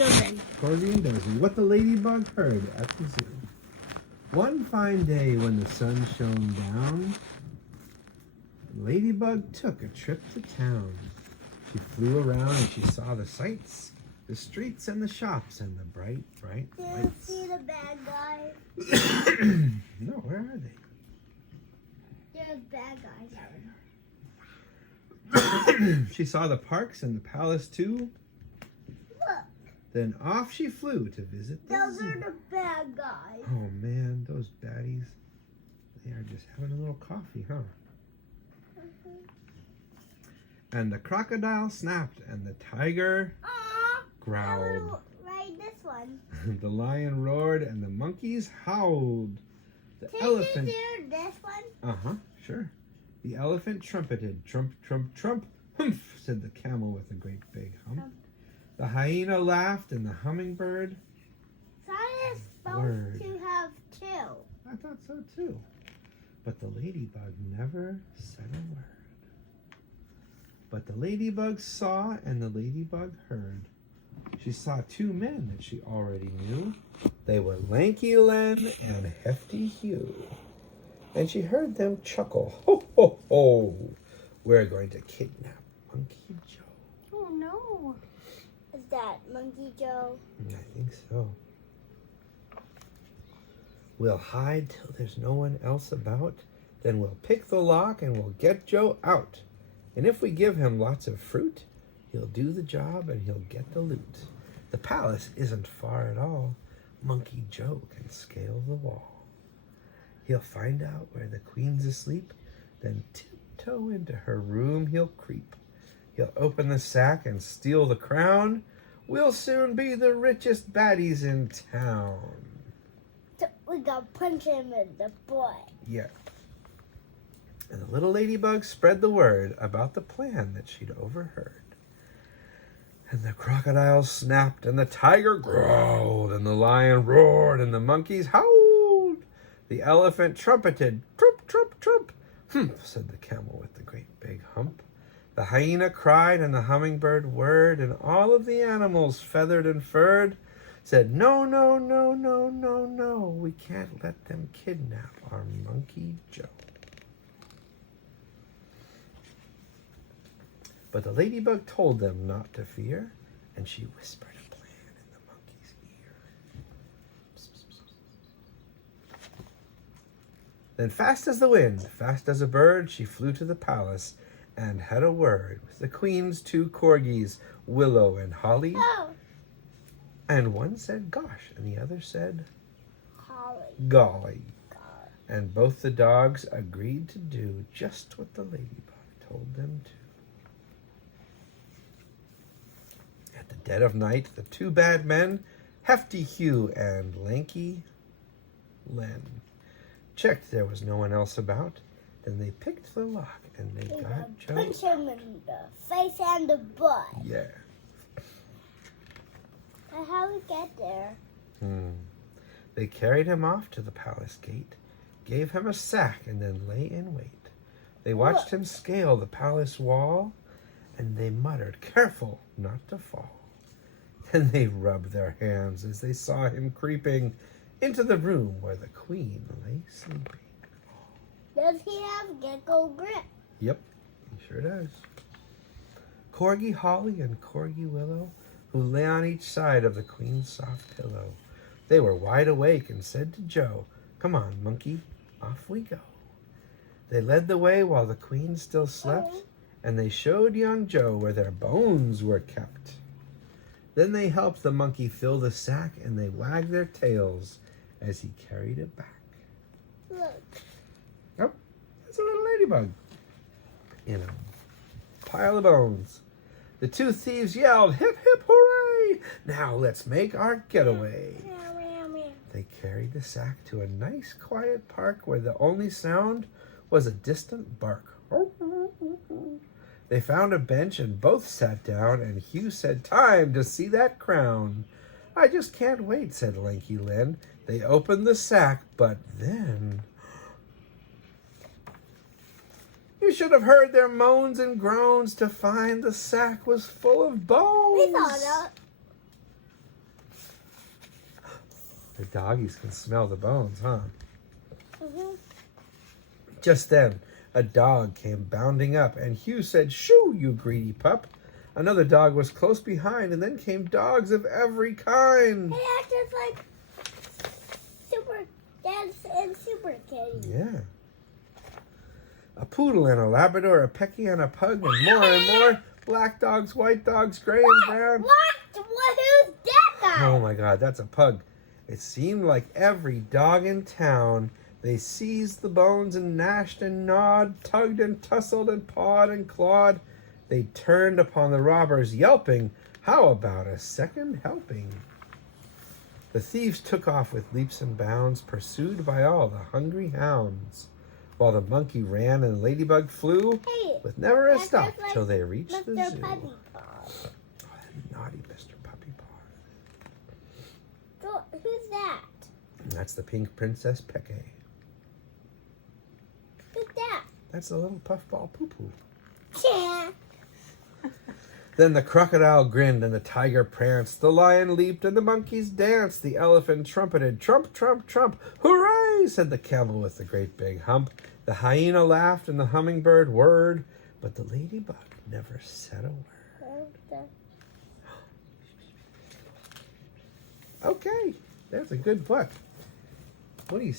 Dozen. Corgi and Dozy, what the ladybug heard at the zoo. One fine day when the sun shone down, Ladybug took a trip to town. She flew around and she saw the sights, the streets and the shops and the bright, bright lights. Did you see the bad guys? No, where are they? There's bad guys. She saw the parks and the palace too. Look, Then off she flew to visit the those zoo. are the bad guys. Oh man, those baddies. They are just having a little coffee, huh? And the crocodile snapped and the tiger growled. Right, this one. The lion roared and the monkeys howled. The elephant... This one? Uh-huh, sure. The elephant trumpeted. Trump, trump, trump. Humph, said the camel with a great big hump. The hyena laughed and the hummingbird... Science is supposed Word. to have two. I thought so too. But the ladybug never said a word. But the ladybug saw and the ladybug heard. She saw two men that she already knew. They were Lanky Len and Hefty Hugh. And she heard them chuckle. Ho, ho, ho! We're going to kidnap Monkey Joe. Oh no. Is that Monkey Joe? I think so. We'll hide till there's no one else about. Then we'll pick the lock and we'll get Joe out. And if we give him lots of fruit, he'll do the job and he'll get the loot. The palace isn't far at all. Monkey Joe can scale the wall. He'll find out where the queen's asleep, then tiptoe into her room he'll creep. He'll open the sack and steal the crown. We'll soon be the richest baddies in town. So we gotta punch him in the butt. Yeah. And the little ladybug spread the word about the plan that she'd overheard. And the crocodile snapped, and the tiger growled, and the lion roared, and the monkeys howled. The elephant trumpeted, trump, trump, trump. Humph, said the camel with the great big hump. The hyena cried, and the hummingbird whirred, and all of the animals, feathered and furred, said, no, no, no, no, no, no, we can't let them kidnap our Monkey Joe. But the ladybug told them not to fear, and she whispered a plan in the monkey's ear. Then fast as the wind, fast as a bird, she flew to the palace and had a word with the queen's two corgis, Willow and Holly. Oh, And one said gosh, and the other said Holly. golly. And both the dogs agreed to do just what the ladybug told them to. At the dead of night, the two bad men, Hefty Hugh and Lanky Len, checked there was no one else about. Then they picked the lock and they We got gotta Joe. punch him in the face and the butt. Yeah. And how we get there? They carried him off to the palace gate, gave him a sack, and then lay in wait. They watched him scale the palace wall, and they muttered, careful not to fall. Then they rubbed their hands as they saw him creeping into the room where the queen lay sleeping. Does he have gecko grip? Yep, he sure does. Corgi Holly and Corgi Willow, who lay on each side of the queen's soft pillow, they were wide awake and said to Joe, come on, monkey, off we go. They led the way while the queen still slept, and they showed young Joe where their bones were kept. Then they helped the monkey fill the sack, and they wagged their tails as he carried it back. Look. Oh, it's a little ladybug in a pile of bones. The two thieves yelled, hip, hip, hooray! Now let's make our getaway. Meow, meow, meow. They carried the sack to a nice quiet park where the only sound was a distant bark. They found a bench and both sat down, and Hugh said, time to see that crown. I just can't wait, said Lanky Len. They opened the sack, but then... You should have heard their moans and groans to find the sack was full of bones. We thought The doggies can smell the bones, huh? Mm-hmm. Just then, a dog came bounding up, and Hugh said, "Shoo, you greedy pup." Another dog was close behind, and then came dogs of every kind. Hey, that's just like Super Dance and Super Kitty. Yeah. A poodle and a Labrador, a Pecky and a pug, and more. Black dogs, white dogs, gray and brown. What? Who's that guy? Oh my God, that's a pug. It seemed like every dog in town. They seized the bones and gnashed and gnawed, tugged and tussled and pawed and clawed. They turned upon the robbers, yelping, "How about a second helping?" The thieves took off with leaps and bounds, pursued by all the hungry hounds, while the monkey ran and the ladybug flew, Hey, with never a that's stop just like till they reached the Mr. zoo. Puppy Paws. Oh, that naughty Mr. Puppy Paws. So, who's that? And that's the pink princess Pecky. Who's that? That's the little puffball poo-poo. Yeah. Then the crocodile grinned and the tiger pranced, the lion leaped and the monkeys danced, the elephant trumpeted, "Trump, trump, trump, hooray!" said the camel with the great big hump. The hyena laughed and the hummingbird whirred, but the ladybug never said a word. Okay, that's a good book. What do you